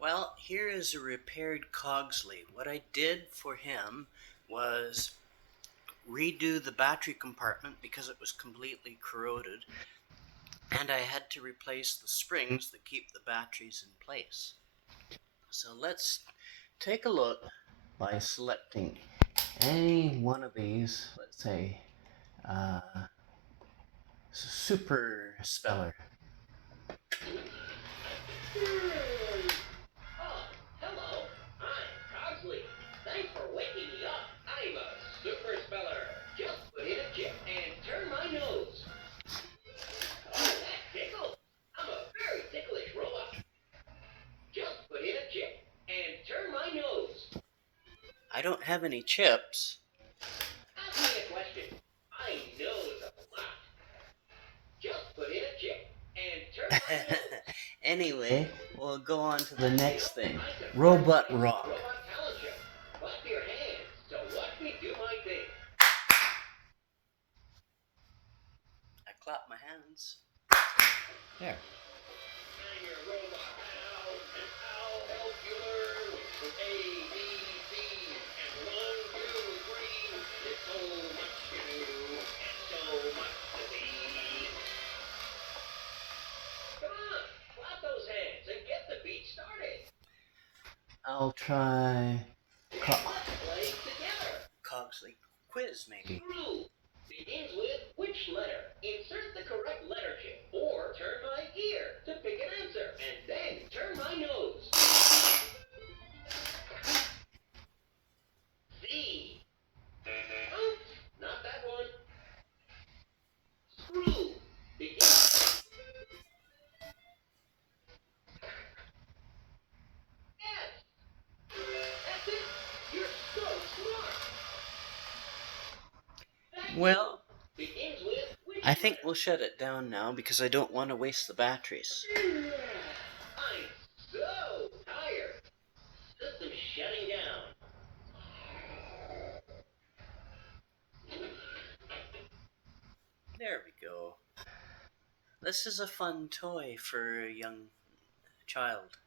Well, here is a repaired cogsley. What I did for him was redo the battery compartment because it was completely corroded, and I had to replace the springs that keep the batteries in place. So let's take a look by selecting any one of these, let's say super speller. Oh, hello. I'm Cogsley. Thanks for waking me up. I'm a super speller. Just put in a chip and turn my nose. Oh, that tickles. I'm a very ticklish robot. Just put in a chip and turn my nose. I don't have any chips. Ask me a question. I nose a lot. Just put in a chip and turn my nose. Anyway, we'll go on to the As you next know, thing. I took part Robot in the rock. robot talent show. Clap your hands, so watch me do my thing. I clap my hands. There. I'm your robot pal, and I'll help you learn with A, B, C, and 1, 2, 3. There's so much to do, and so much to see. Come on, clap those hands and get the beat started. I'll try Let's play together. Cogsley quiz, maybe. Screw begins with which letter? Insert the correct letter chip, or turn my ear to pick an answer, and then turn my nose. Z. Oops, not that one. Screw. Begin. S. That's it. You're so smart. Vacuum. Well, Begins with which I think letter? we'll shut it down now because I don't want to waste the batteries. I'm so tired. System shutting down. There we go. This is a fun toy for a young child.